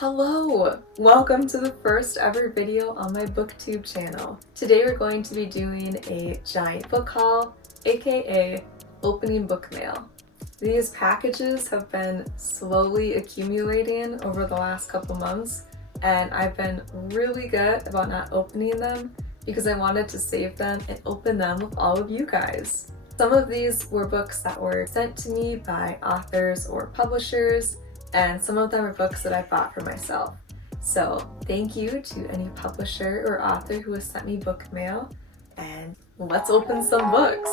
Hello! Welcome to the first ever video on my booktube channel. Today we're going to be doing a giant book haul, aka opening book mail. These packages have been slowly accumulating over the last couple months, and I've been really good about not opening them because I wanted to save them and open them with all of you guys. Some of these were books that were sent to me by authors or publishers, and some of them are books that I bought for myself. So thank you to any publisher or author who has sent me book mail, and let's open some books.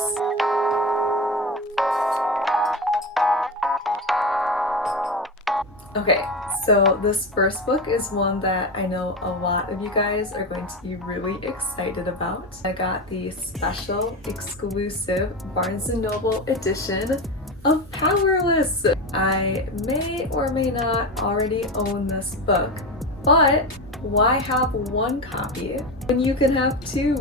Okay, so this first book is one that I know a lot of you guys are going to be really excited about. I got the special exclusive Barnes & Noble edition of Powerless. I may or may not already own this book, but why have one copy when you can have two?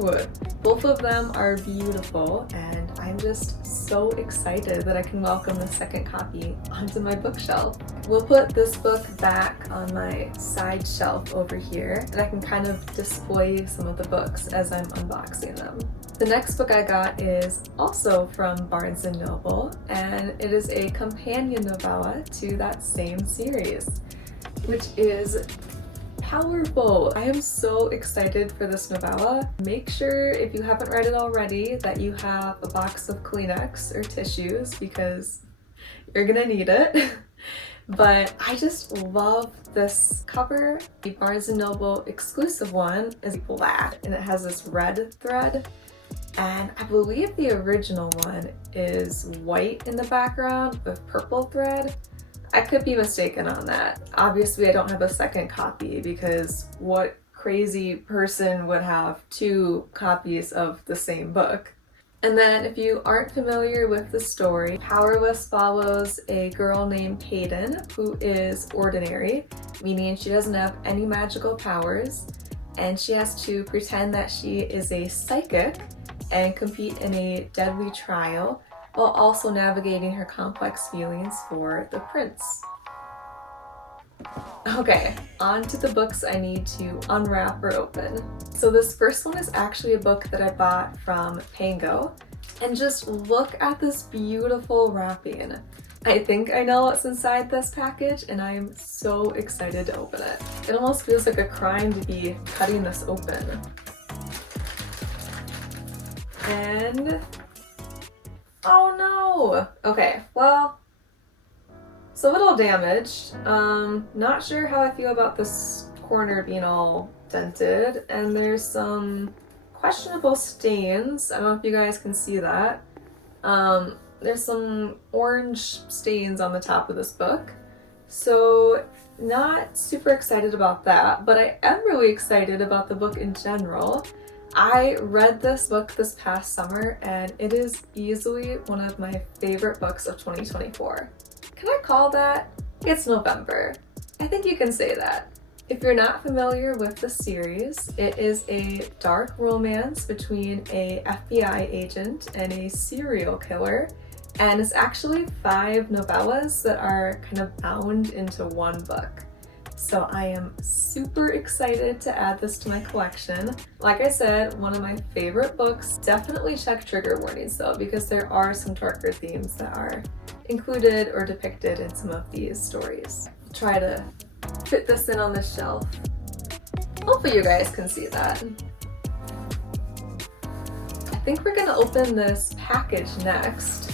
Both of them are beautiful, and I'm just so excited that I can welcome the second copy onto my bookshelf. We'll put this book back on my side shelf over here, and I can kind of display some of the books as I'm unboxing them. The next book I got is also from Barnes & Noble, and it is a companion novella to that same series, which is Powerful. I am so excited for this novella. Make sure, if you haven't read it already, that you have a box of Kleenex or tissues because you're gonna need it. But I just love this cover. The Barnes & Noble exclusive one is black and it has this red thread. And I believe the original one is white in the background with purple thread. I could be mistaken on that. Obviously, I don't have a second copy because what crazy person would have two copies of the same book? And then if you aren't familiar with the story, Powerless follows a girl named Hayden who is ordinary, meaning she doesn't have any magical powers, and she has to pretend that she is a psychic and compete in a deadly trial while also navigating her complex feelings for the prince. Okay, on to the books I need to unwrap or open. So this first one is actually a book that I bought from Pango, and just look at this beautiful wrapping. I think I know what's inside this package, and I am so excited to open it. It almost feels like a crime to be cutting this open. And oh no! Okay, well, it's a little damaged. Not sure how I feel about this corner being all dented, and there's some questionable stains. I don't know if you guys can see that. There's some orange stains on the top of this book, so not super excited about that, but I am really excited about the book in general. I read this book this past summer, and it is easily one of my favorite books of 2024. Can I call that? It's November. I think you can say that. If you're not familiar with the series, it is a dark romance between a FBI agent and a serial killer, and it's actually 5 novellas that are kind of bound into one book. So I am super excited to add this to my collection. Like I said, one of my favorite books. Definitely check trigger warnings though, because there are some darker themes that are included or depicted in some of these stories. I'll try to fit this in on the shelf. Hopefully you guys can see that. I think we're gonna open this package next.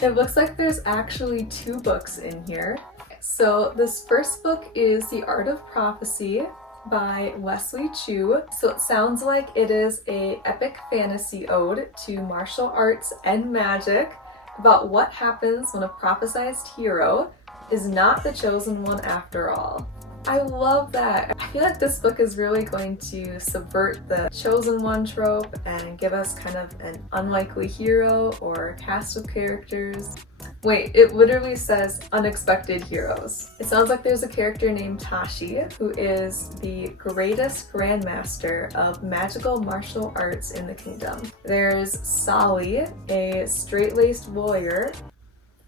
It looks like there's actually 2 books in here. So this first book is The Art of Prophecy by Leslie Chu. So it sounds like it is an epic fantasy ode to martial arts and magic about what happens when a prophesized hero is not the chosen one after all. I love that. I feel like this book is really going to subvert the chosen one trope and give us kind of an unlikely hero or cast of characters. Wait, it literally says unexpected heroes. It sounds like there's a character named Tashi who is the greatest grandmaster of magical martial arts in the kingdom. There's Sali, a straight-laced warrior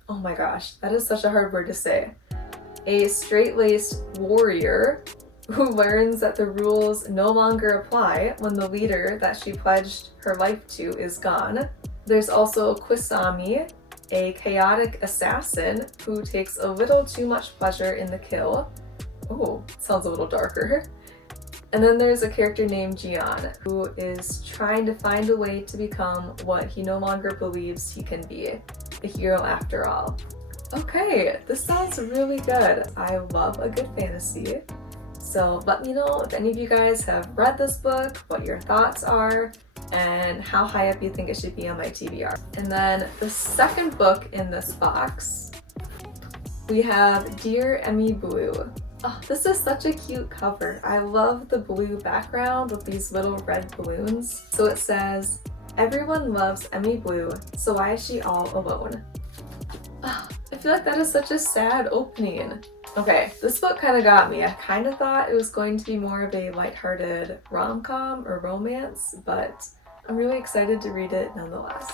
oh my gosh, that is such a hard word to say. A straight-laced warrior who learns that the rules no longer apply when the leader that she pledged her life to is gone. There's also Quisami, a chaotic assassin who takes a little too much pleasure in the kill. Oh, sounds a little darker. And then there's a character named Gian, who is trying to find a way to become what he no longer believes he can be, a hero after all. Okay, this sounds really good. I love a good fantasy. So let me know if any of you guys have read this book, what your thoughts are, and how high up you think it should be on my TBR. And then the second book in this box, we have Dear Emmie Blue. Oh, this is such a cute cover. I love the blue background with these little red balloons. So it says, everyone loves Emmie Blue, so why is she all alone? Oh, I feel like that is such a sad opening. Okay, this book kind of got me. I kind of thought it was going to be more of a lighthearted rom-com or romance, but I'm really excited to read it nonetheless.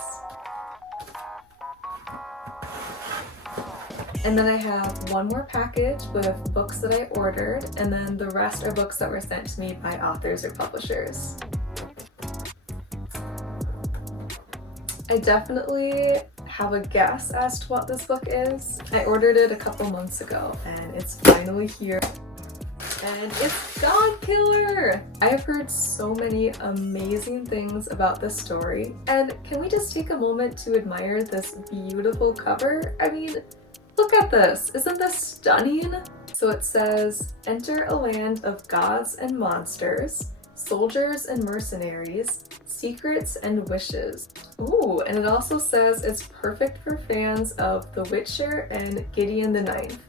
And then I have one more package with books that I ordered, and then the rest are books that were sent to me by authors or publishers. I definitely have a guess as to what this book is. I ordered it a couple months ago, and it's finally here. And it's Godkiller! I have heard so many amazing things about this story, and can we just take a moment to admire this beautiful cover? I mean, look at this! Isn't this stunning? So it says, enter a land of gods and monsters, soldiers and mercenaries, secrets and wishes. Ooh, and it also says it's perfect for fans of The Witcher and Gideon the Ninth.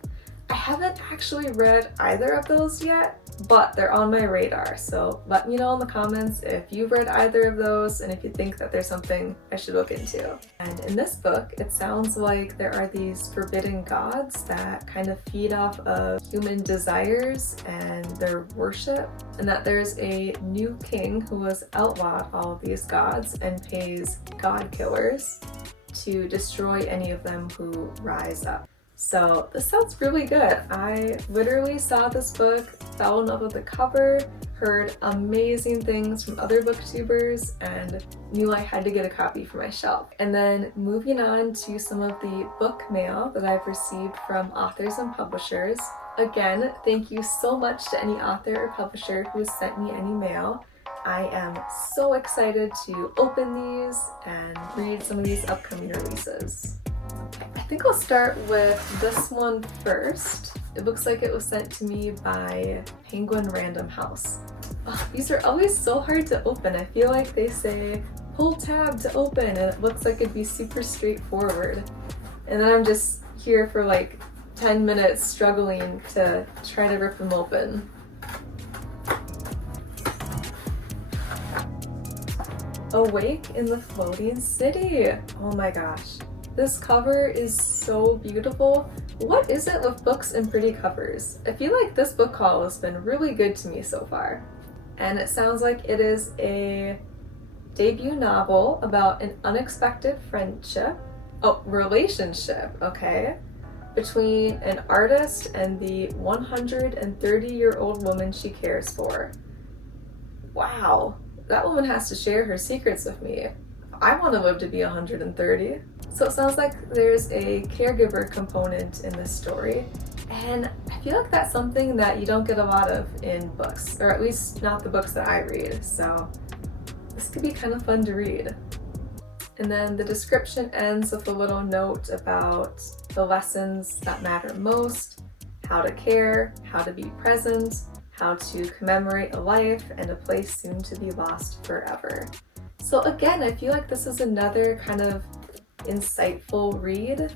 I haven't actually read either of those yet, but they're on my radar, so let me know in the comments if you've read either of those and if you think that there's something I should look into. And in this book, it sounds like there are these forbidden gods that kind of feed off of human desires and their worship, and that there's a new king who has outlawed all of these gods and pays god killers to destroy any of them who rise up. So this sounds really good. I literally saw this book, fell in love with the cover, heard amazing things from other booktubers, and knew I had to get a copy for my shelf. And then moving on to some of the book mail that I've received from authors and publishers. Again, thank you so much to any author or publisher who has sent me any mail. I am so excited to open these and read some of these upcoming releases. I think I'll start with this one first. It looks like it was sent to me by Penguin Random House. Oh, these are always so hard to open. I feel like they say, pull tab to open, and it looks like it'd be super straightforward. And then I'm just here for like 10 minutes struggling to try to rip them open. Awake in the Floating City. Oh my gosh. This cover is so beautiful. What is it with books and pretty covers? I feel like this book haul has been really good to me so far. And it sounds like it is a debut novel about an unexpected relationship, okay, between an artist and the 130-year-old woman she cares for. Wow, that woman has to share her secrets with me. I want to live to be 130. So it sounds like there's a caregiver component in this story, and I feel like that's something that you don't get a lot of in books, or at least not the books that I read, so this could be kind of fun to read. And then the description ends with a little note about the lessons that matter most, how to care, how to be present, how to commemorate a life and a place soon to be lost forever. So again, I feel like this is another kind of insightful read.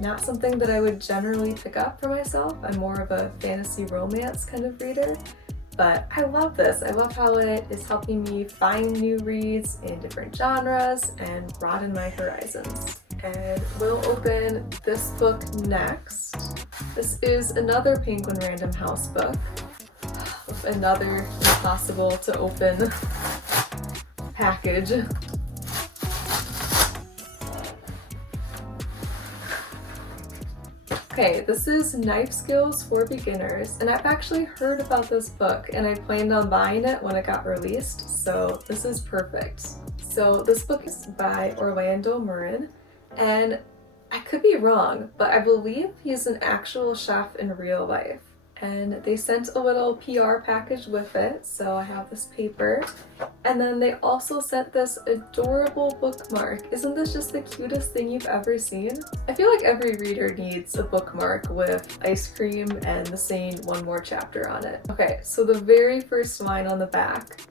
Not something that I would generally pick up for myself. I'm more of a fantasy romance kind of reader, but I love this. I love how it is helping me find new reads in different genres and broaden my horizons. And we'll open this book next. This is another Penguin Random House book with another impossible to open package. Okay, this is Knife Skills for Beginners, and I've actually heard about this book and I planned on buying it when it got released, so this is perfect. So this book is by Orlando Murren, and I could be wrong, but I believe he's an actual chef in real life. And they sent a little PR package with it, so I have this paper. And then they also sent this adorable bookmark. Isn't this just the cutest thing you've ever seen? I feel like every reader needs a bookmark with ice cream and the saying "one more chapter" on it. Okay, so the very first line on the back.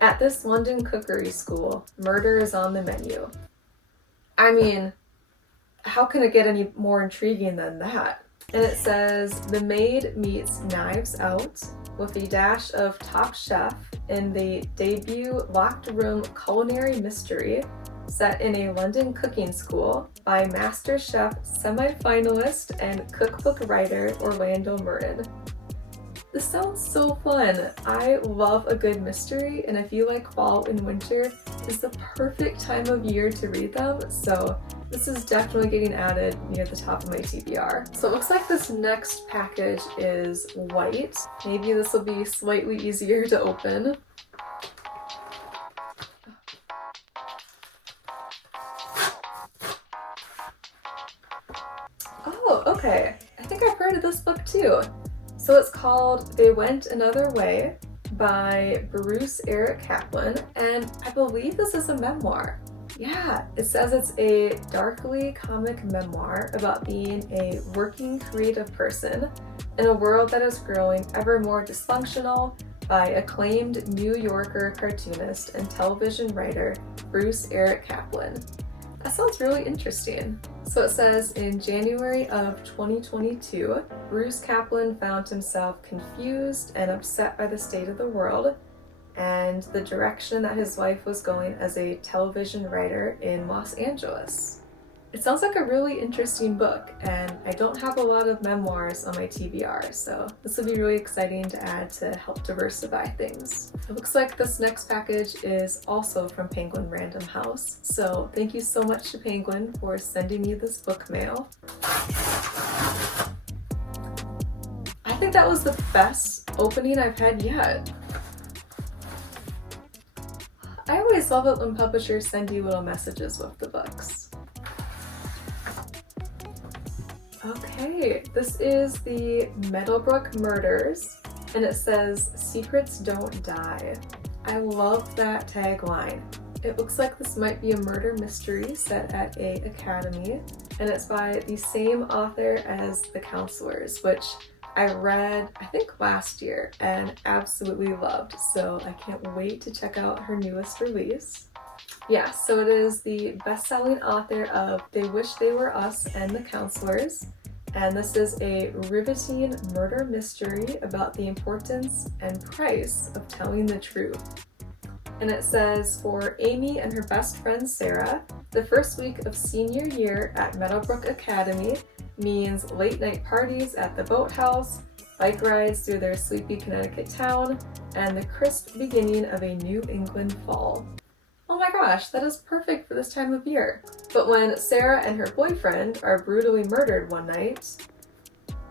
At this London cookery school, murder is on the menu. I mean, how can it get any more intriguing than that? And it says, the maid meets Knives Out with a dash of Top Chef in the debut locked room culinary mystery set in a London cooking school by Master Chef semi-finalist and cookbook writer Orlando Murren. This sounds so fun. I love a good mystery, and I feel like fall and winter is the perfect time of year to read them, so this is definitely getting added near the top of my TBR. So it looks like this next package is white. Maybe this will be slightly easier to open. Oh, okay. I think I've heard of this book too. So it's called They Went Another Way by Bruce Eric Kaplan, and I believe this is a memoir. Yeah, it says it's a darkly comic memoir about being a working creative person in a world that is growing ever more dysfunctional by acclaimed New Yorker cartoonist and television writer Bruce Eric Kaplan. That sounds really interesting. So it says, in January of 2022, Bruce Kaplan found himself confused and upset by the state of the world and the direction that his life was going as a television writer in Los Angeles. It sounds like a really interesting book, and I don't have a lot of memoirs on my TBR, so this will be really exciting to add to help diversify things. It looks like this next package is also from Penguin Random House, so thank you so much to Penguin for sending me this book mail. I think that was the best opening I've had yet. I always love it when publishers send you little messages with the books. Okay, this is the Meadowbrook Murders, and it says, secrets don't die. I love that tagline. It looks like this might be a murder mystery set at a academy, and it's by the same author as The Counselors, which I read, I think last year, and absolutely loved, so I can't wait to check out her newest release. Yeah, so it is the best-selling author of They Wish They Were Us and The Counselors, and this is a riveting murder mystery about the importance and price of telling the truth. And it says, for Amy and her best friend Sarah, the first week of senior year at Meadowbrook Academy means late night parties at the boathouse, bike rides through their sleepy Connecticut town, and the crisp beginning of a New England fall. Oh my gosh, that is perfect for this time of year. But when Sarah and her boyfriend are brutally murdered one night,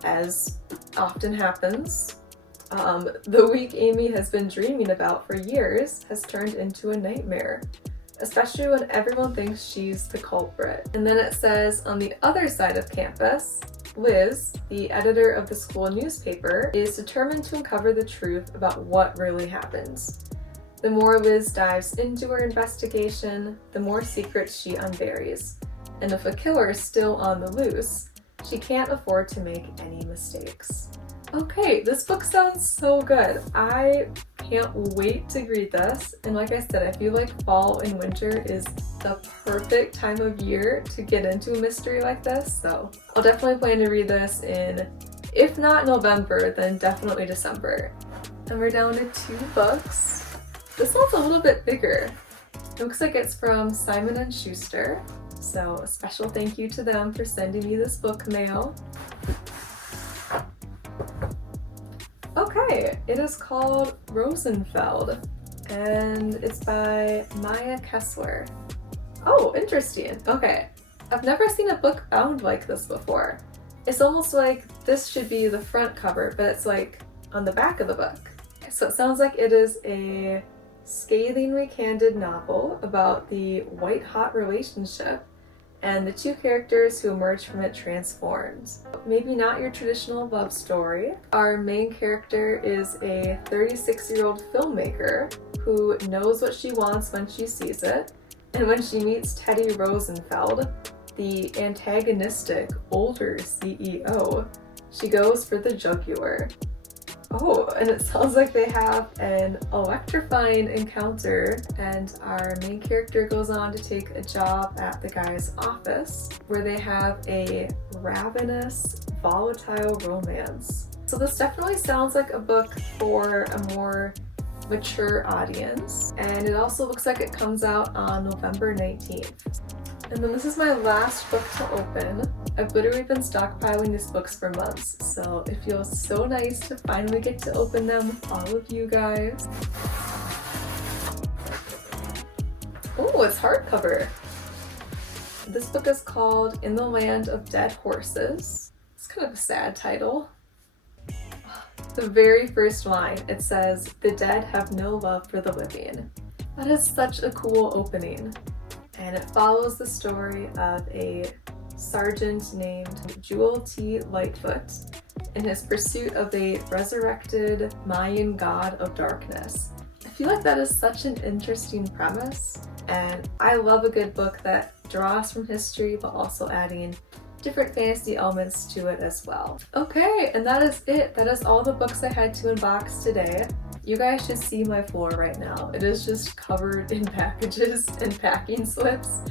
as often happens, the week Amy has been dreaming about for years has turned into a nightmare, especially when everyone thinks she's the culprit. And then it says, on the other side of campus, Liz, the editor of the school newspaper, is determined to uncover the truth about what really happens. The more Liz dives into her investigation, the more secrets she unburies. And if a killer is still on the loose, she can't afford to make any mistakes. Okay, this book sounds so good. I can't wait to read this. And like I said, I feel like fall and winter is the perfect time of year to get into a mystery like this. So I'll definitely plan to read this in, if not November, then definitely December. And we're down to 2 books. This one's a little bit bigger. It looks like it's from Simon & Schuster. So a special thank you to them for sending me this book mail. Okay, it is called Rosenfeld, and it's by Maya Kessler. Oh, interesting. Okay, I've never seen a book bound like this before. It's almost like this should be the front cover, but it's like on the back of the book. So it sounds like it is a scathingly candid novel about the white-hot relationship and the two characters who emerge from it transformed. Maybe not your traditional love story. Our main character is a 36-year-old filmmaker who knows what she wants when she sees it, and when she meets Teddy Rosenfeld, the antagonistic older CEO, she goes for the jugular. Oh, and it sounds like they have an electrifying encounter, and our main character goes on to take a job at the guy's office where they have a ravenous, volatile romance. So this definitely sounds like a book for a more mature audience, and it also looks like it comes out on November 19th. And then this is my last book to open. I've literally been stockpiling these books for months, so it feels so nice to finally get to open them with all of you guys. Oh, it's hardcover. This book is called In the Land of Dead Horses. It's kind of a sad title. The very first line, it says, "The dead have no love for the living." That is such a cool opening. And it follows the story of a sergeant named Jewel T. Lightfoot in his pursuit of a resurrected Mayan god of darkness. I feel like that is such an interesting premise, and I love a good book that draws from history but also adding different fantasy elements to it as well. Okay, and that is it. That is all the books I had to unbox today. You guys should see my floor right now. It is just covered in packages and packing slips.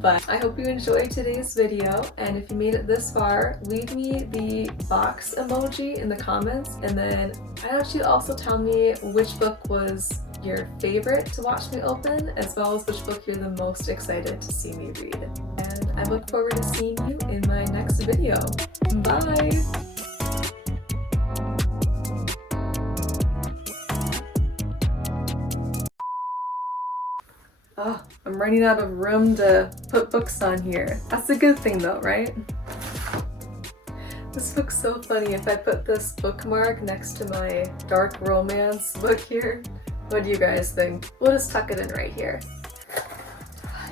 But I hope you enjoyed today's video, and if you made it this far, leave me the box emoji in the comments, and then I want you to also tell me which book was your favorite to watch me open, as well as which book you're the most excited to see me read. And I look forward to seeing you in my next video. Bye! Oh, I'm running out of room to put books on here. That's a good thing though, right? This book's so funny. If I put this bookmark next to my dark romance book here, what do you guys think? We'll just tuck it in right here.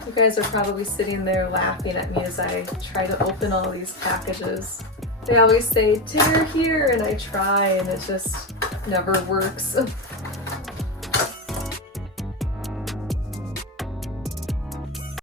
You guys are probably sitting there laughing at me as I try to open all these packages. They always say, "Tear here," and I try and it just never works.